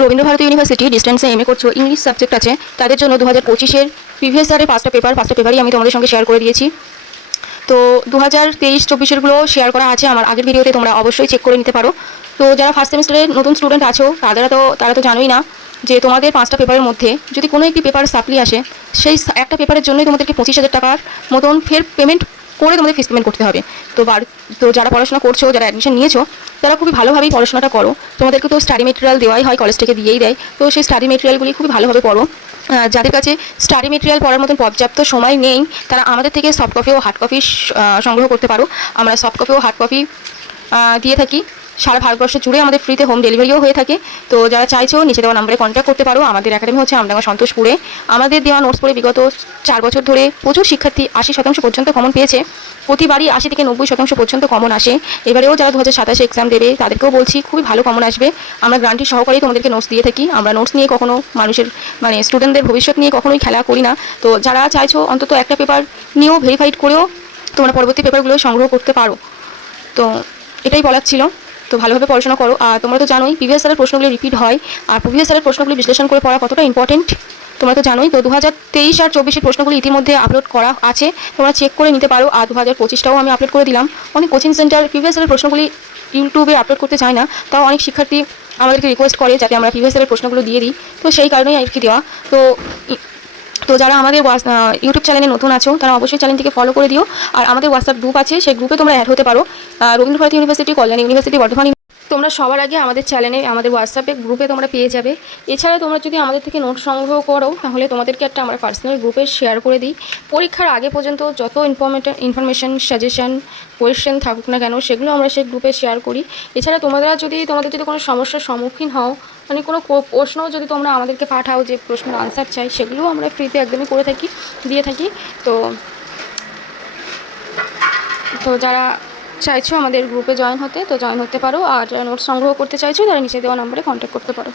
Rabindra Bharati university ডিস্টেন্সে MA করছো, English subject আছে, তাদের জন্য 2025-এর প্রিভিয়াস ইয়ারের পাঁচটা পেপারই আমি তোমাদের সঙ্গে শেয়ার করে দিয়েছি। তো 2023-24-এরগুলো শেয়ার করা আছে আমার আগের ভিডিওতে, তোমরা অবশ্যই চেক করে নিতে পারো। তো যারা ফার্স্ট সেমিস্টারের নতুন স্টুডেন্ট আছো তারা তো জানোই না যে তোমাদের পাঁচটা পেপারের মধ্যে যদি কোনো একটি পেপার সাপ্লি আসে, সেই একটা পেপারের জন্যই তোমাদেরকে 25,000 টাকার মতন ফের পেমেন্ট করে তোমাদের ফিস পেমেন্ট করতে হবে। তো যারা পড়াশোনা করছো, যারা অ্যাডমিশন নিয়েছো, তারা খুবই ভালোভাবেই পড়াশোনাটা করো। তোমাদেরকে তো স্টাডি মেটেরিয়াল দেওয়াই হয়, কলেজ থেকে দিয়েই দেয়। তো সেই স্টাডি মেটেরিয়ালগুলি খুবই ভালোভাবে পড়ো। যাদের কাছে স্টাডি মেটেরিয়াল পড়ার মতন পর্যাপ্ত সময় নেই, তারা আমাদের থেকে সফট কপি ও হার্ড কপি সংগ্রহ করতে পারো। আমরা সফট কপি ও হার্ড কপি দিয়ে থাকি। সারা ভারতবর্ষ জুড়ে আমাদের ফ্রিতে হোম ডেলিভারিও হয়ে থাকে। তো যারা চাইছো নিচে দেওয়া নাম্বারে কন্ট্যাক্ট করতে পারো। আমাদের একাডেমি হচ্ছে আমডাঙ্গা সন্তোষপুরে। আমাদের দেওয়া নোটস পড়ে বিগত 4 বছর ধরে প্রচুর শিক্ষার্থী 80% পর্যন্ত কমন পেয়েছে। প্রতিবারই 80 থেকে 90% পর্যন্ত কমন আসে। এবারেও যারা 2027-এ এক্সাম দেবে তাদেরকেও বলছি খুবই ভালো কমন আসবে। আমরা গ্রান্টি সহকারেই তোমাদেরকে নোটস দিয়ে থাকি। আমরা নোটস নিয়ে কখনো মানুষের স্টুডেন্টদের ভবিষ্যৎ নিয়ে কখনোই খেলা করি না। তো যারা চাইছো অন্তত একটা পেপার নিয়েও ভেরিফাইড করেও তোমরা পরবর্তী পেপারগুলো সংগ্রহ করতে পারো। তো এটাই বলার ছিল। তো ভালোভাবে পড়াশোনা করো। আর তোমরা তো জানোই প্রিভিয়াস সালের প্রশ্নগুলি রিপিট হয়, আর প্রিভিয়াস সালের প্রশ্নগুলি বিশ্লেষণ করে পড়া কতটা ইম্পর্টেন্ট তোমরা তো জানোই। তো 2023 আর 24-এর প্রশ্নগুলি ইতিমধ্যে আপলোড করা আছে, তোমরা চেক করে নিতে পারো। আর 2025টাও আমি আপলোড করে দিলাম। অনেক কোচিং সেন্টার প্রিভিয়াস সালের প্রশ্নগুলি ইউটিউবে আপলোড করতে চায় না, তাও অনেক শিক্ষার্থী আমাদেরকে রিকোয়েস্ট করে যাতে আমরা প্রিভিয়াস সালের প্রশ্নগুলো দিয়ে দিই। তো সেই কারণেই আর কি দেওয়া। তো তো যারা আমাদের ইউটিউব চ্যানেলে নতুন আছো তারা অবশ্যই চ্যানেলটিকে ফলো করে দিও। আর আমাদের হোয়াটসঅ্যাপ গ্রুপ আছে, সেই গ্রুপে তোমরা অ্যাড হতে পারো। রবীন্দ্রভারতী ইউনিভার্সিটি, কল্যাণী ইউনিভার্সিটি, বর্ধমান, তোমরা সবার আগে আমাদের চ্যানেলে আমাদের হোয়াটসঅ্যাপে গ্রুপে তোমরা পেয়ে যাবে। এছাড়া তোমরা যদি আমাদের থেকে নোট সংগ্রহ করো তাহলে তোমাদেরকে একটা আমরা পার্সোনাল গ্রুপে শেয়ার করে দিই। পরীক্ষার আগে পর্যন্ত যত ইনফরমেশন, সাজেশন, কোয়েশ্চেন থাকুক না কেন, সেগুলো আমরা সেই গ্রুপে শেয়ার করি। এছাড়া তোমাদের যদি কোনো সমস্যার সম্মুখীন হও, কোনো প্রশ্ন যদি তোমরা আমাদেরকে পাঠাও যে প্রশ্নের আনসার চাই, সেগুলোও আমরা ফ্রিতে একদমই দিয়ে থাকি। তো তো যারা চাইছো আমাদের গ্রুপে জয়েন হতে পারো। আর যারা নোটস সংগ্রহ করতে চাইছো তারা নিচে দেওয়া নম্বরে কন্ট্যাক্ট করতে পারো।